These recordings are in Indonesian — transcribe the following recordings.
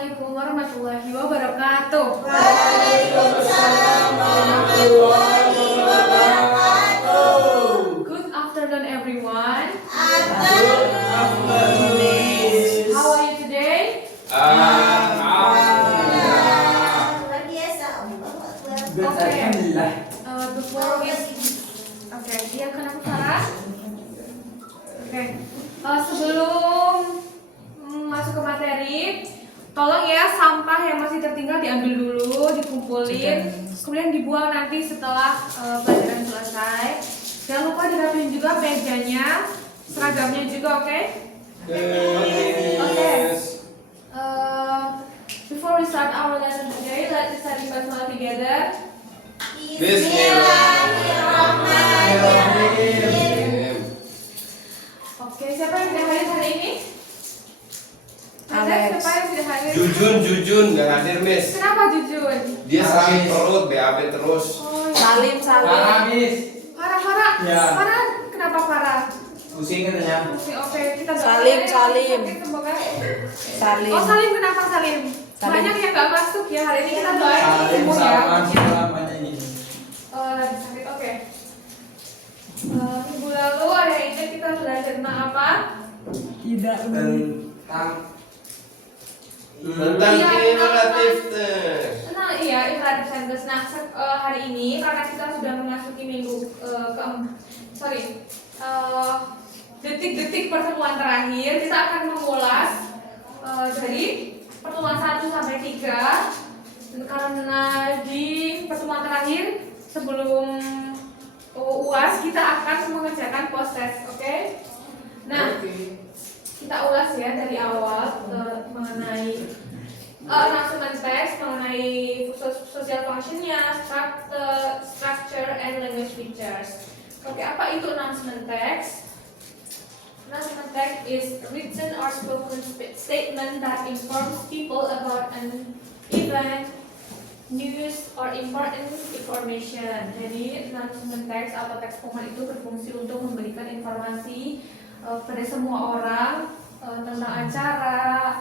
Assalamualaikum warahmatullahi wabarakatuh. Waalaikumsalam warahmatullahi wabarakatuh. Good afternoon, everyone. Good afternoon. How are you today? Luar biasa, Okay. Before we, iya kenapa Farah? Sebelum masuk ke materi, tolong ya sampah yang masih tertinggal diambil dulu, dikumpulin, kemudian dibuang nanti setelah pelajaran selesai. Jangan lupa dirapiin juga mejanya, seragamnya juga, oke? Before we start our lesson today, let's study basmalah together. Bismillahirrahmanirrahim. Oke, siapa yang sudah hadir hari ini? Ada siapa yang sudah hadir? Jujun gak hadir, Miss. Kenapa Jujun? Dia sakit perut, BAB terus. Oh, ya. Salim. Farah. Ya. Farah, kenapa Farah? Pusing katanya. Oke, kita doain Salim, ya, Salim. semoga. Salim. Oh, Salim kenapa Salim? Salim. Banyak yang nggak masuk ya hari ini, kita doain Salim sembuh ya. selamanya ini. Lagi sakit, oke. Minggu lalu hari ini kita belajar tentang apa? Tentang Tentang Iya, relatif. Nah, iya, imperatif sentence. Nah, hari ini karena kita sudah memasuki minggu detik-detik pertemuan terakhir, kita akan mengulas dari pertemuan 1 sampai 3. Karena di pertemuan terakhir sebelum UAS kita akan mengerjakan post test, oke? Nah, kita ulas ya dari awal mengenai announcement text, mengenai social functionnya, structure and language features. Oke, apa itu announcement text? Announcement text is written or spoken statement that informs people about an event, news, or important information. Jadi announcement text atau teks format itu berfungsi untuk memberikan informasi pada semua orang tentang acara,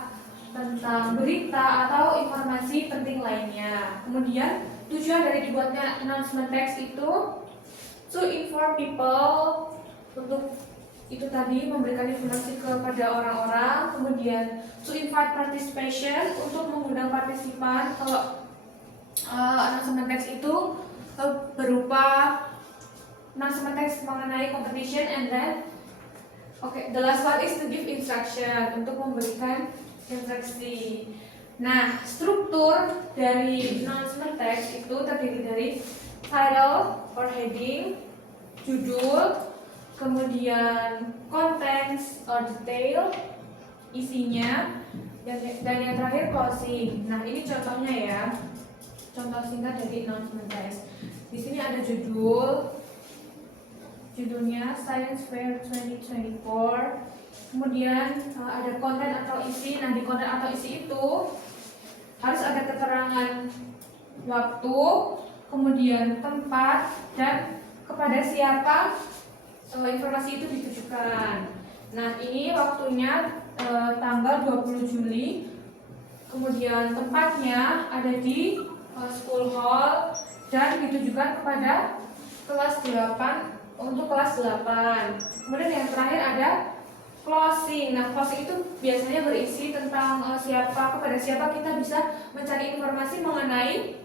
tentang berita atau informasi penting lainnya. Kemudian tujuan dari dibuatnya announcement text itu to inform people, untuk itu tadi memberikan informasi kepada orang-orang. Kemudian to invite participation, untuk mengundang partisipan. Kalau announcement text itu berupa announcement text mengenai competition, and then the last one is to give instruction, untuk memberikan instruksi. Nah, struktur dari announcement text itu terdiri dari title or heading, judul, kemudian contents or detail, isinya, dan yang terakhir closing. Nah, ini contohnya ya, contoh singkat dari announcement text. Di sini ada judulnya Science Fair 2024. Kemudian ada konten atau isi. Nah, di konten atau isi itu harus ada keterangan waktu, kemudian tempat, dan kepada siapa informasi itu ditujukan. Nah, ini waktunya tanggal 20 Juli. Kemudian tempatnya ada di school hall dan ditujukan kepada kelas 8, untuk kelas 8. Kemudian yang terakhir ada closing. Nah, closing itu biasanya berisi tentang kepada siapa kita bisa mencari informasi mengenai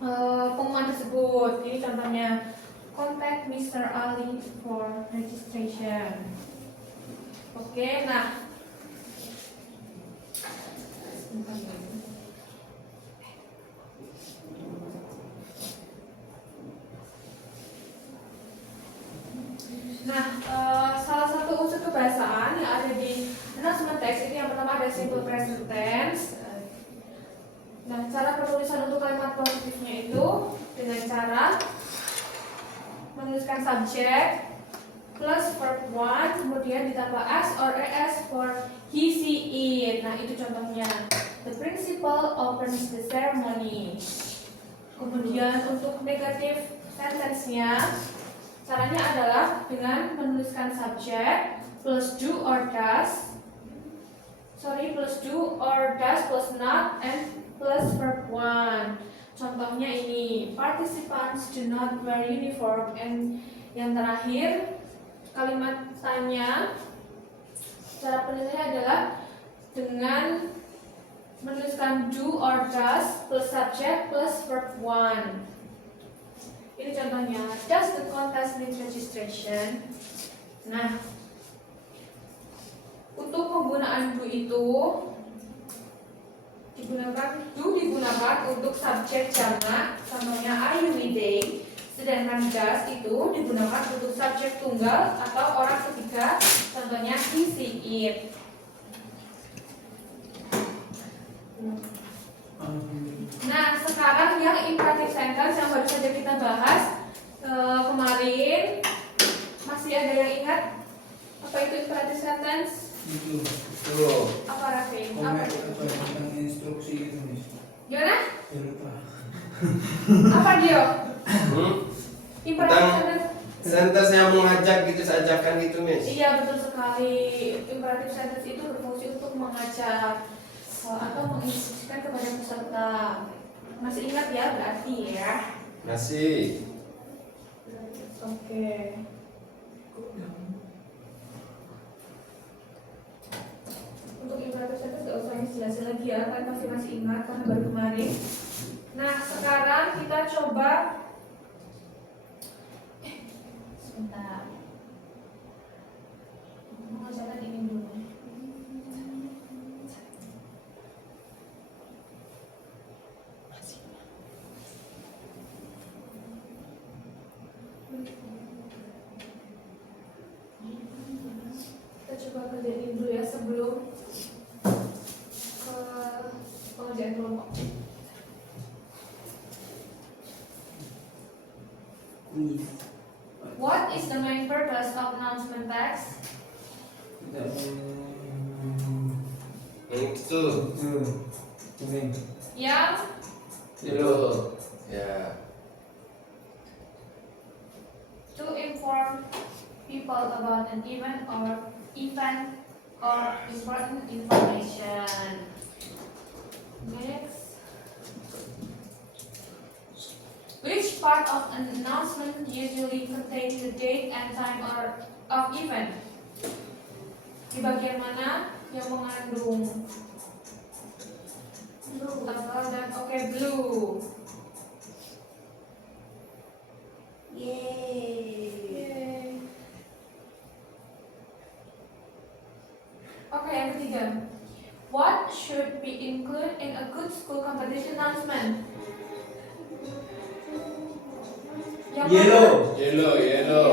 pengumuman tersebut. Ini contohnya, contact Mr. Ali for registration. Oke, nah salah satu unsur kebahasaan yang ada di announcement text ini, yang pertama ada simple present tense. Nah, cara penulisan untuk kalimat positifnya itu dengan cara menuliskan subject plus verb 1, kemudian ditambah s or es for he, she, it. Nah, itu contohnya. The principal opens the ceremony. Kemudian untuk negative sentence-nya, caranya adalah dengan menuliskan subject plus do or does, plus do or does plus plus not and plus verb 1. Contohnya ini, participants do not wear uniform. And yang terakhir, kalimat tanya, cara penulisannya adalah dengan menuliskan do or does plus subject plus verb 1. Ini contohnya, does the contest need registration? Nah, untuk penggunaan do itu digunakan untuk subjek jamak, contohnya are you reading. Sedangkan does itu digunakan untuk subjek tunggal atau orang ketiga, contohnya he, she, it. Nah, sekarang yang imperative sentence yang baru saja kita bahas kemarin, masih ada yang ingat apa itu imperative sentence? Itu. Tuh. Apa Raffi? Komen Apa itu? apa tentang instruksi gitu nih. Gimana? Ya lupa. Apa dia? Imperative Tentang sentence? sentence yang mengajak gitu, seajakan gitu, Miss. Iya, betul sekali. Imperative sentence itu berfungsi untuk mengajak atau menginstruksikan kepada peserta. Masih ingat ya berarti ya? Masih. Oke. Untuk imperative sentence gak usah jelasin lagi ya, kan masih ingat karena baru kemarin. Nah, sekarang kita coba sebentar. Mengerjakan ini dulu. Kita coba kerjain dulu ya sebelum ke pengerjaan kelompok. What is the main purpose of announcement text? Tidak. Itu. Ini. Yang Itu. Ya. to inform people about an event or important information. Next, which part of an announcement usually contains the date and time of event? Di bagian mana yang mengandung tanggal dan blue. Yeay. Oke, yang ketiga. What should be included in a good school competition announcement? Yang Yellow. Yellow. Yellow.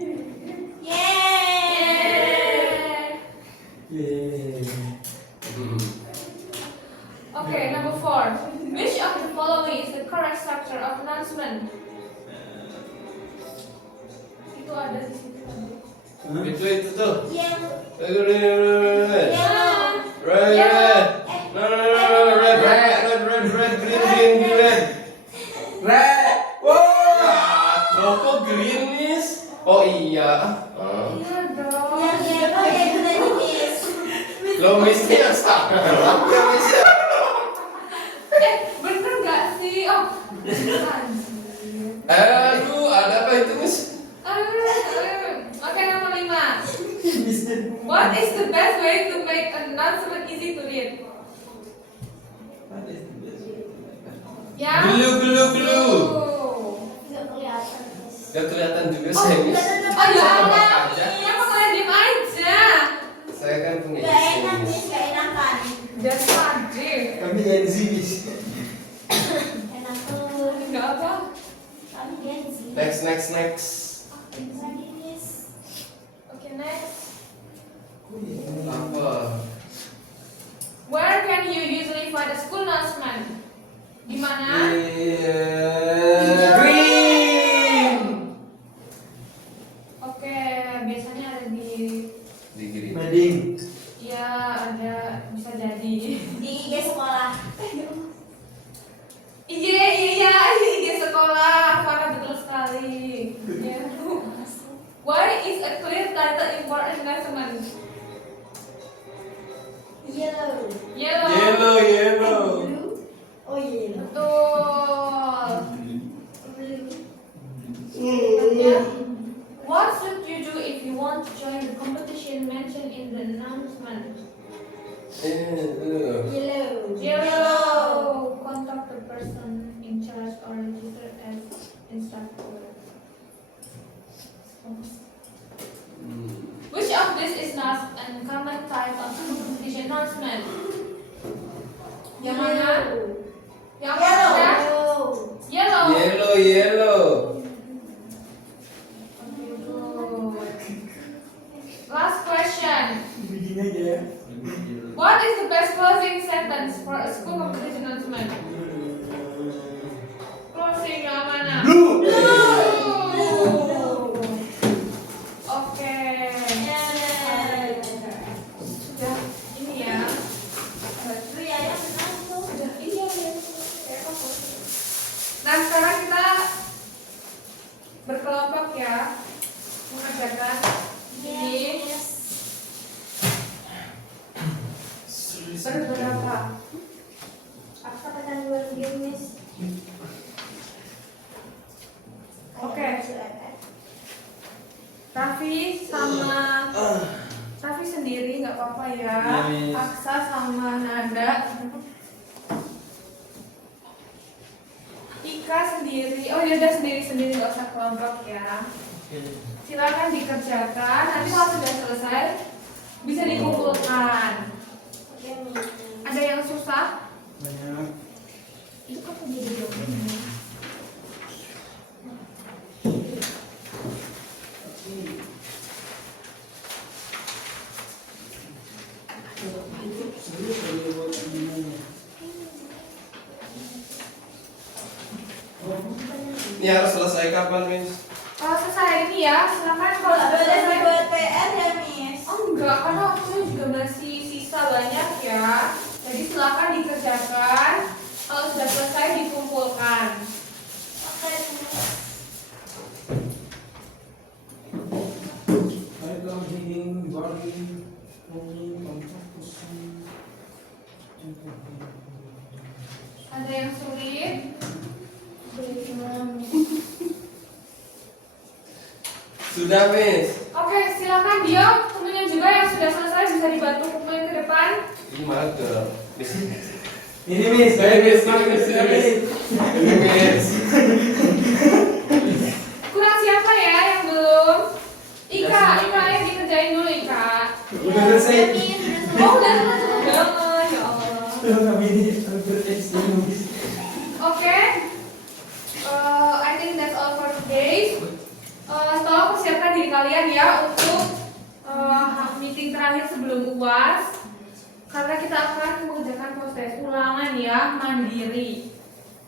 Yeay. Yeay. Yeay. Okay, number 4. Which of the following is the correct structure of announcement? Itu ada di situ. Itu tuh. Yang Red. Yellow. Red, green. Red. Wow. Loh, kok green, Miss? Oh iya. Iya dong. yang yellow yang udah dikis. Lo Missnya yang salah. Ya, Miss ya. Bener gak sih? Oh, anjir. Aduh, ada apa itu, Miss? Oke, nomor 5. What is the best way to make an announcement easy to read? Ya. Glue. Nggak kelihatan. Gak kelihatan juga saya, Miss. Oh ya Allah, kenapa kalian diem aja? Saya kan punya Nggak enak isi, Miss. Miss, nggak enakan. Jadi hadir. Kami Gen Z, Miss. Enak tuh. Enggak apa? Kami Gen Z. Next. Lagi Miss. Oke, next. Apa? Where can you usually find a school announcement? Di mana? Green. Oke, biasanya ada di Di green. Mading. ya ada bisa jadi. Di IG sekolah. Iya, di sekolah. Farah betul sekali. Ya. Why is a clear title important announcement? Yellow. Yellow. yellow. Blue. Oh iya. Betul. Blue. What should you do if you want to join the competition mentioned in the announcement? Yellow. Yellow. Contact the person in charge or register as instructor. Which of this is not an common type of competition announcement? Yang mana? Yang mana? Yellow. Yellow. Yellow, yellow. Okay, good. Last question. Begini aja ya. What is the best closing sentence for a school competition announcement? Closing yang mana? Blue. Blue. Oke. Sudah ini ya. Itu ya yang menang tuh. Sudah iya ya. Nah sekarang kita berkelompok ya mengerjakan ini Yes. berberapa. Apa kata luar Miss? Oke. Raffi sama Raffi sendiri nggak apa-apa ya. Yes. Aksa sama Nanda. Ika sendiri. Oh ya udah sendiri nggak usah kelompok ya. Silakan dikerjakan. Nanti kalau sudah selesai bisa dikumpulkan. Oke Miss. Ada yang susah? Banyak. Itu kok jadi dokumen? Serius lagi buat ini. Ini harus selesai kapan, Miss? Kalau selesai ini ya, silakan kalau Nggak sudah boleh selesai. dibuat PR ya Miss? Oh enggak, karena waktunya juga masih sisa banyak ya. Jadi silakan dikerjakan. Kalau sudah selesai dikumpulkan. Oke Miss. Baik dong, healing, body, moving, kontak, pusing. Ada yang sulit? Sudah, Miss. Oke, silakan Dio, temennya juga yang sudah selesai bisa dibantu kumpulin ke depan. Ini mager. Miss. Ini Miss, Ini Miss, Miss, ini Miss, ini Miss. Ini, Miss. Kurang siapa ya yang belum? Ika yang dikerjain dulu Ika. Udah selesai. Ya, Miss, udah Oh udah selesai. selesai banget, ya Allah. Kami ini bereksperimen. Oke, I think that's all for today. Tolong persiapkan diri kalian ya untuk meeting terakhir sebelum UAS. Karena kita akan mengerjakan proses ulangan ya, mandiri.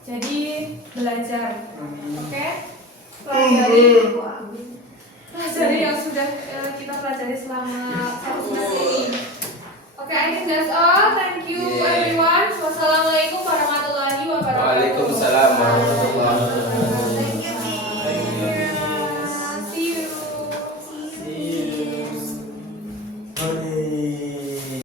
Jadi belajar, oke? Pelajari yang sudah kita pelajari selama 1 semester ini. Oke, I think that's all. Thank you everyone. Wassalamualaikum warahmatullahi wabarakatuh.